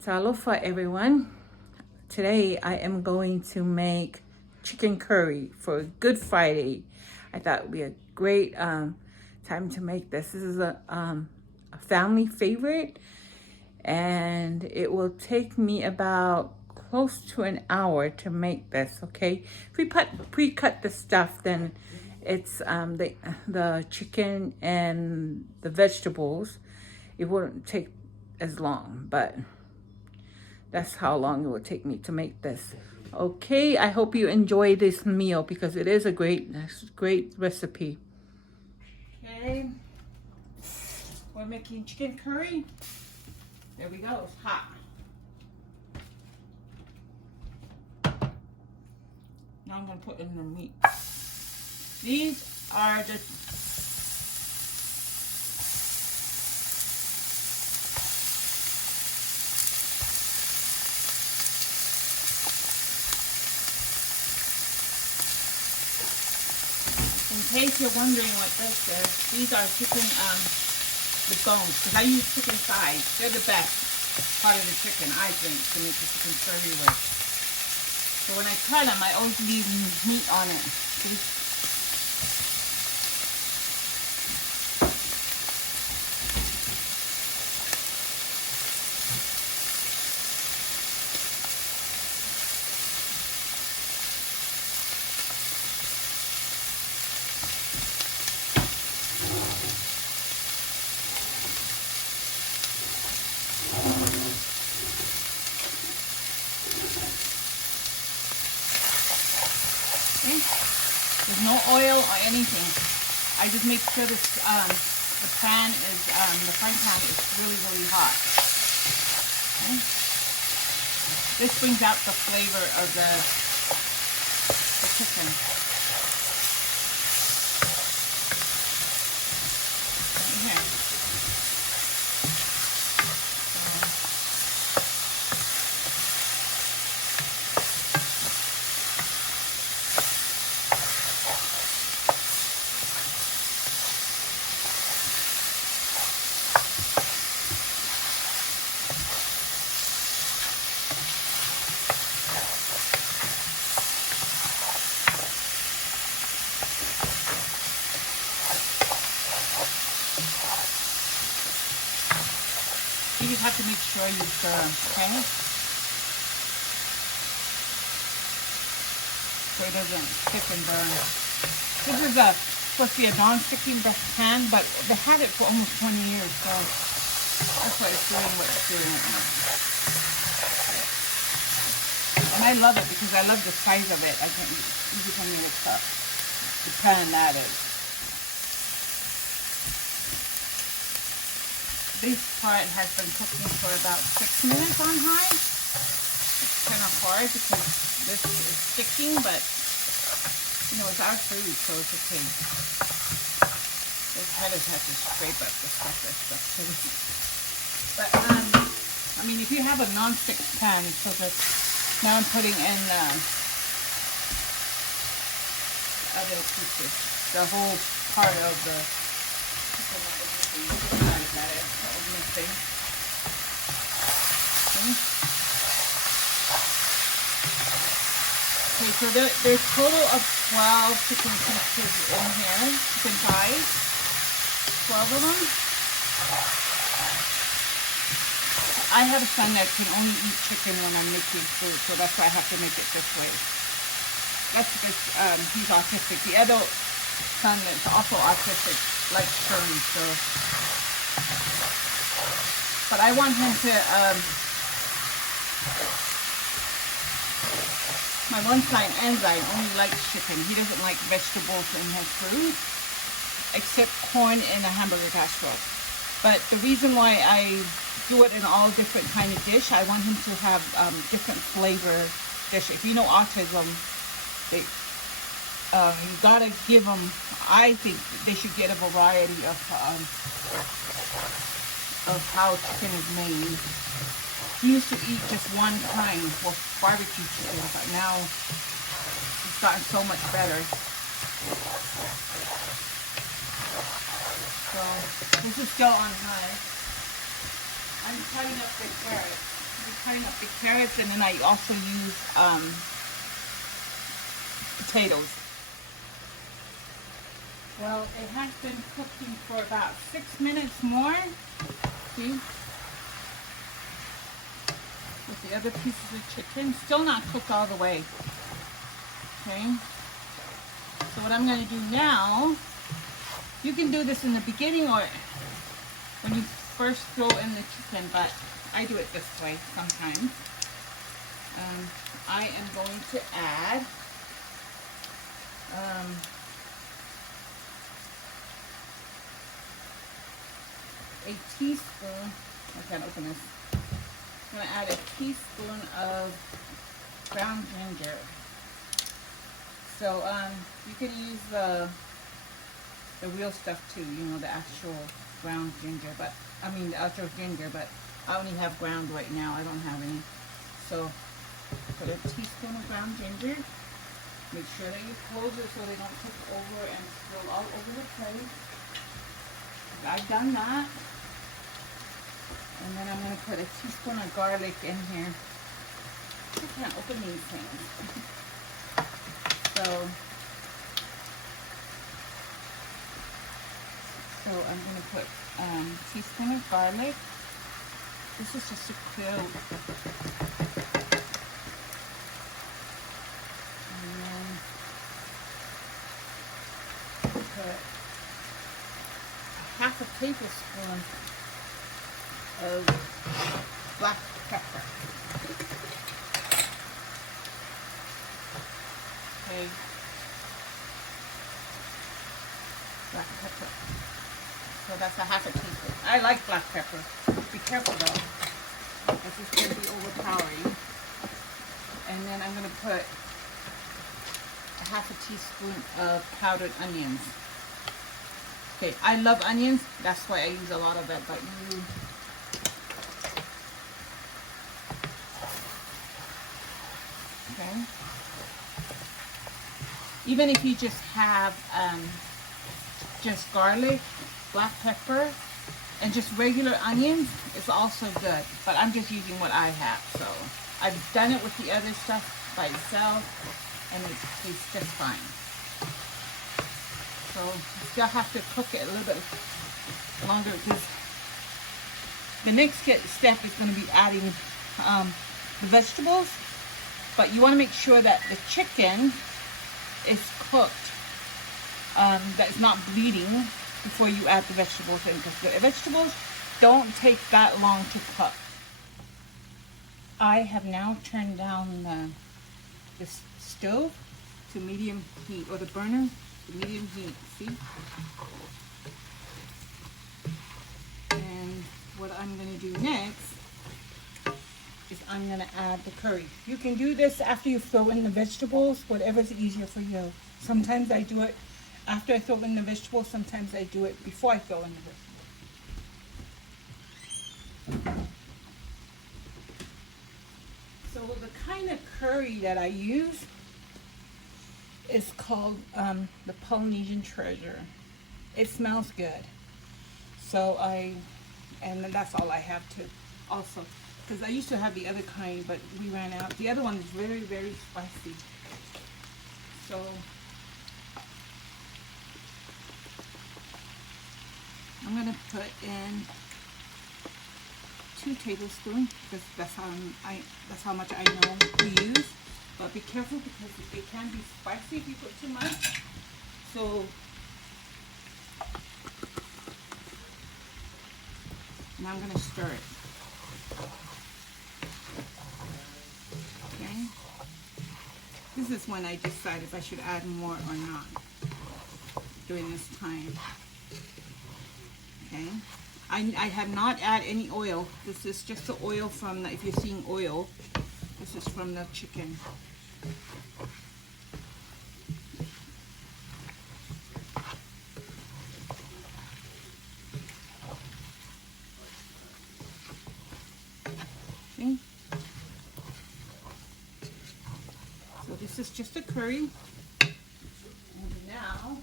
So aloha everyone. Today I am going to make chicken curry for Good Friday. I thought it would be a great time to make this. This is a family favorite, and it will take me about close to an hour to make this, okay? If we pre-cut the stuff, then it's the chicken and the vegetables. It wouldn't take as long, but that's how long it will take me to make this. Okay, I hope you enjoy this meal because it is a great recipe. Okay, we're making chicken curry. There we go, it's hot. Now I'm gonna put in the meat. These are the In case you're wondering what this is, these are chicken, the bones, because I use chicken thighs. They're the best part of the chicken, I think, to make the chicken curry with. So when I cut them, I always leave meat on it. There's no oil or anything. I just make sure this the pan is the frying pan is really hot. Okay. This brings out the flavor of the chicken. Right here. You just have to make sure you stir them, okay? So it doesn't stick and burn. This is supposed to be a non-sticking pan, but they had it for almost 20 years, so that's why it's doing what it's doing right now. And I love it because I love the size of it. I can easily tell me what's up. The pan that is. This part has been cooking for about 6 minutes on high. It's kind of hard because this is sticking, but you know, it's our food, so it's okay. This head has had to scrape up the stuff too. But I mean, if you have a non-stick pan, so that now I'm putting in other pieces, the whole part of the missing. Okay, so there's a total of 12 chicken pieces in here, chicken thighs, 12 of them. I have a son that can only eat chicken when I'm making food, so that's why I have to make it this way. That's because he's autistic. The other son is also autistic, likes curry, so. But I want him to, my one son, Enzyme, only likes chicken. He doesn't like vegetables in his food, except corn and a hamburger casserole. But the reason why I do it in all different kind of dish, I want him to have different flavor dish. If you know autism, they, you gotta give them, I think they should get a variety of how chicken is made. He used to eat just one kind for barbecue chicken, but now it's gotten so much better. So this is still on high. I'm cutting up the carrots. cutting up the carrots, and then I also use potatoes. Well, it has been cooking for about 6 minutes more. See? With the other pieces of chicken, still not cooked all the way. Okay? So what I'm going to do now, you can do this in the beginning or when you first throw in the chicken, but I do it this way sometimes. I am going to add a teaspoon, I can't open this. I'm going to add a teaspoon of ground ginger. So you can use the real stuff too, you know, the actual ground ginger, but I mean the actual ginger, but I only have ground right now. I don't have any. So put a teaspoon of ground ginger. Make sure that you close it so they don't cook over and spill all over the place. I've done that. And then I'm going to put a teaspoon of garlic in here. I can't open these things. So I'm going to put a teaspoon of garlic. This is just a clove. And then put half a tablespoon of black pepper. Okay. Black pepper. So that's a half a teaspoon. I like black pepper. Be careful though. This is going to be overpowering. And then I'm going to put a half a teaspoon of powdered onions. Okay, I love onions. That's why I use a lot of it. But you, okay. Even if you just have just garlic, black pepper, and just regular onions, it's also good. But I'm just using what I have. So I've done it with the other stuff by itself, and it tastes just fine. So you still have to cook it a little bit longer because the next step is going to be adding the vegetables. But you want to make sure that the chicken is cooked, that it's not bleeding before you add the vegetables in, because the vegetables don't take that long to cook. I have now turned down the stove to medium heat, or the burner to medium heat, see? And what I'm going to do next is I'm going to add the curry. You can do this after you throw in the vegetables, whatever's easier for you. Sometimes I do it after I throw in the vegetables, sometimes I do it before I throw in the vegetables. So the kind of curry that I use is called the Polynesian Treasure. It smells good. So and that's all I have to also. Because I used to have the other kind, but we ran out. The other one is very, very spicy. So I'm going to put in 2 tablespoons because that's how much I know to use. But be careful because it can be spicy if you put too much. So now I'm going to stir it. Okay. This is when I decide if I should add more or not during this time. Okay. I have not added any oil. This is just the oil from the, if you're seeing oil, this is from the chicken. See? So this is just a curry. And now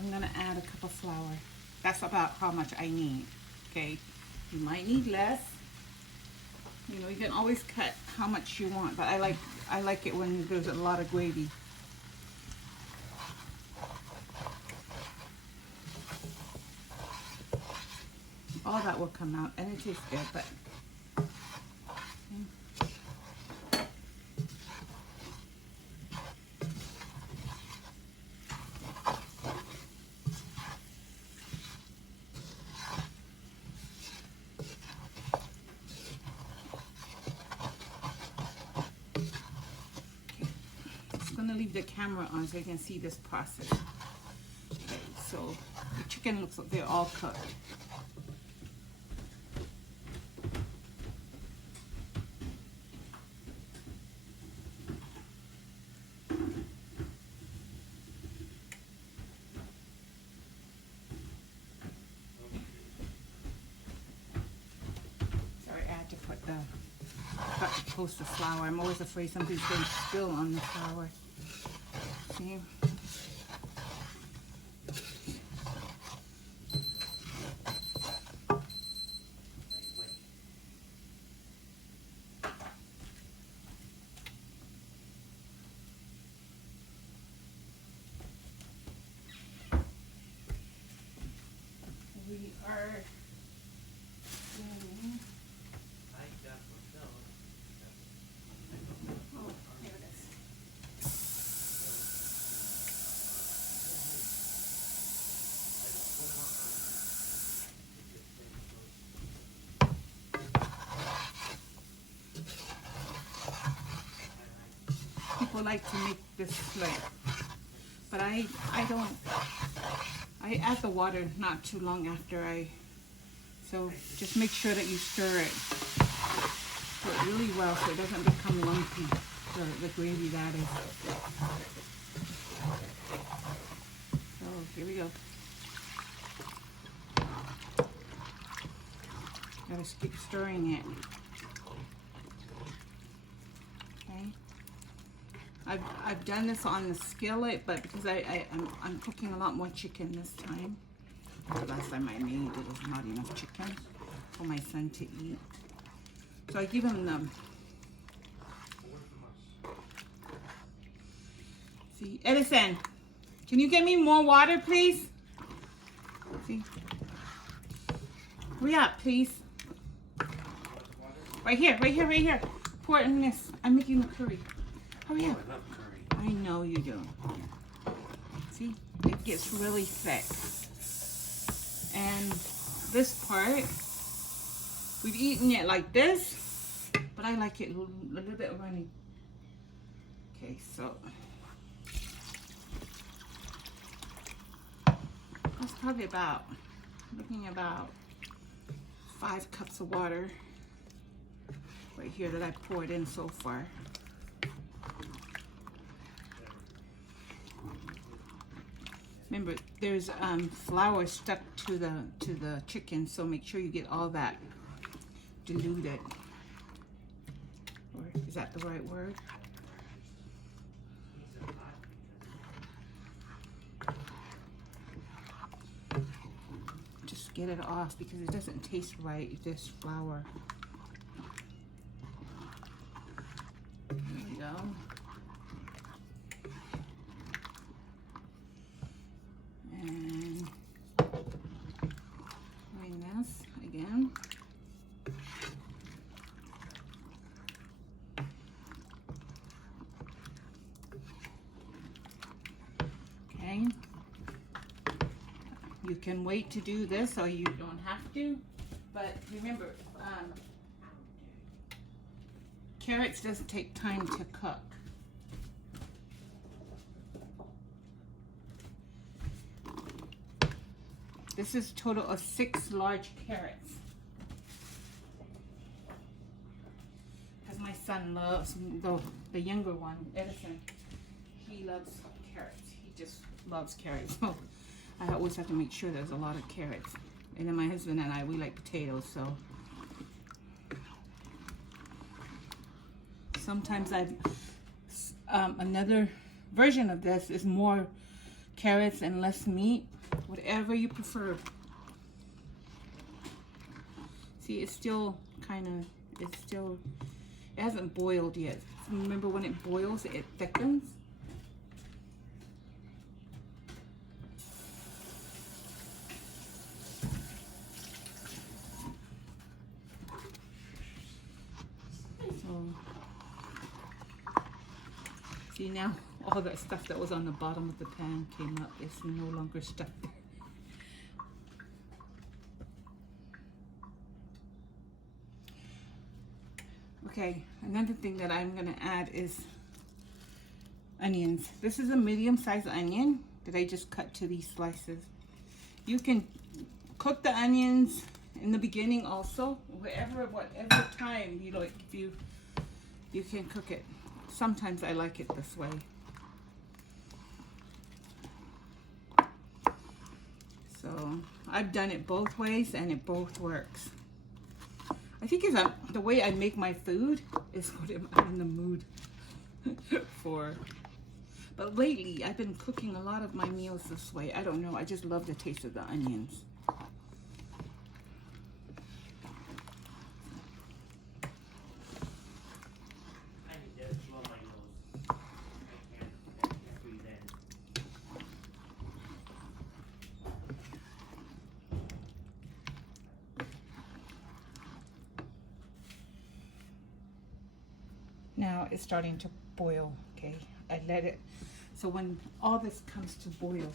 I'm gonna add a cup of flour. That's about how much I need, okay? You might need less. You know, you can always cut how much you want, but I like it when there's a lot of gravy. All that will come out and it tastes good, but I'm gonna leave the camera on so you can see this process. Okay, so the chicken looks like they're all cooked. Sorry, I had to put the got to toast the flour. I'm always afraid something's going to spill on the flour. See? We are doing... Oh, here it is. People like to make this like, but I don't. I add the water not too long after so just make sure that you stir it really well so it doesn't become lumpy, the gravy that is. So here we go. Gotta keep stirring it. Okay. I've done this on the skillet, but because I'm cooking a lot more chicken this time. The last time I made it was not enough chicken for my son to eat. So I give him the... See, Edison, can you get me more water, please? See? Hurry up, please. Right here, right here, right here. Pour it in this. I'm making the curry. Hurry up. I love curry. I know you do. See, it gets really thick. And this part, we've eaten it like this, but I like it a little bit runny. Okay, so that's probably looking about 5 cups of water right here that I poured in so far. Remember, there's flour stuck to the chicken, so make sure you get all that diluted. Or is that the right word? Just get it off because it doesn't taste right, this flour. There we go. And doing this again. Okay. You can wait to do this or you don't have to, but remember, carrots doesn't take time to cook. This is a total of 6 large carrots. Because my son loves, the younger one, Edison, he loves carrots. He just loves carrots. So I always have to make sure there's a lot of carrots. And then my husband and I, we like potatoes, so. Sometimes another version of this is more carrots and less meat, whatever you prefer. See, it's still it hasn't boiled yet. Remember, when it boils, it thickens. So, see, now all that stuff that was on the bottom of the pan came up. It's no longer stuck there. Okay, another thing that I'm gonna add is onions. This is a medium-sized onion that I just cut to these slices. You can cook the onions in the beginning also, whatever time you like. If you can cook it. Sometimes I like it this way. So I've done it both ways and it both works. I think it's the way I make my food is what I'm in the mood for. But lately, I've been cooking a lot of my meals this way. I don't know. I just love the taste of the onions. I need to blow my nose. I can't breathe in. Now it's starting to boil, okay? I let it, so when all this comes to boil,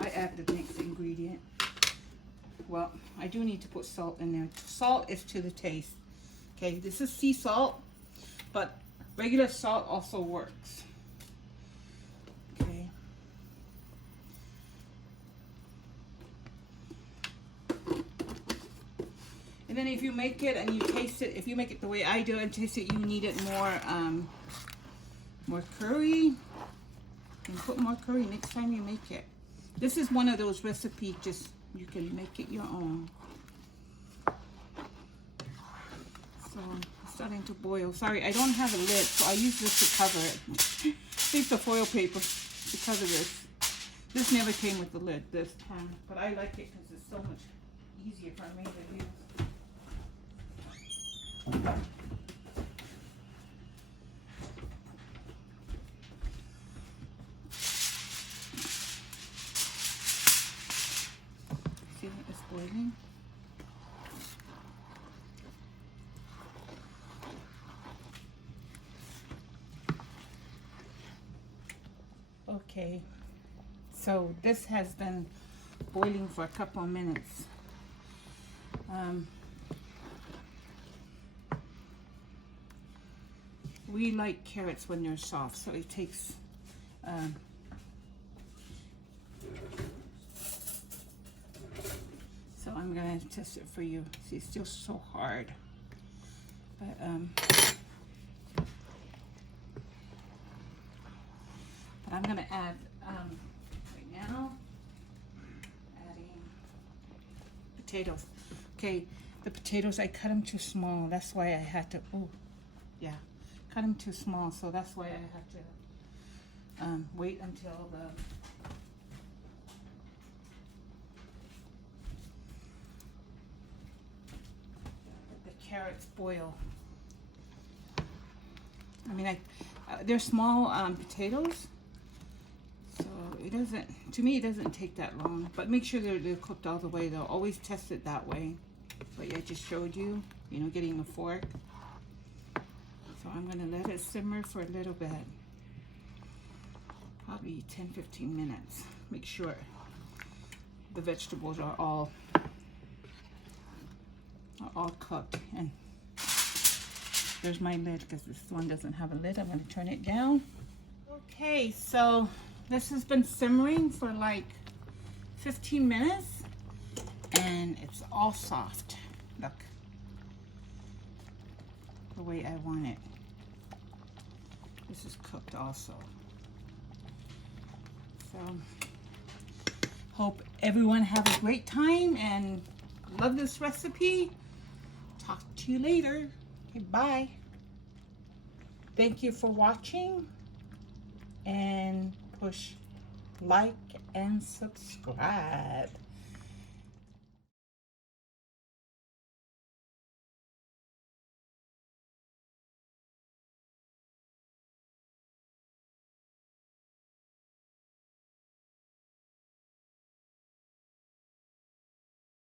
I add the next ingredient. Well, I do need to put salt in there. Salt is to the taste. Okay, this is sea salt, but regular salt also works. Okay. And then if you make it and you taste it, if you make it the way I do and taste it, you need it more curry. You can put more curry next time you make it. This is one of those recipes, just you can make it your own. So it's starting to boil. Sorry, I don't have a lid, so I use this to cover it. Use the foil paper to cover this. This never came with the lid, this pan, but I like it because it's so much easier for me to use. See, it's boiling. Okay, so this has been boiling for a couple of minutes. We like carrots when they're soft, so it takes so I'm gonna test it for you. See, it's still so hard, but I'm gonna add right now, adding potatoes. Okay, the potatoes, I cut them too small. That's why I had to, oh yeah, cut them too small, so that's why I have to wait until the carrots boil. I mean, they're small potatoes, so it doesn't, to me, it doesn't take that long. But make sure they're cooked all the way, though. Always test it that way. But I just showed you, you know, getting a fork. So I'm gonna let it simmer for a little bit, probably 10-15 minutes. Make sure the vegetables are all cooked. And there's my lid, because this one doesn't have a lid. I'm gonna turn it down. Okay, so this has been simmering for like 15 minutes and it's all soft. Look, the way I want it. This is cooked also. So hope everyone have a great time and love this recipe. Talk to you later. Okay, bye. Thank you for watching, and push like and subscribe.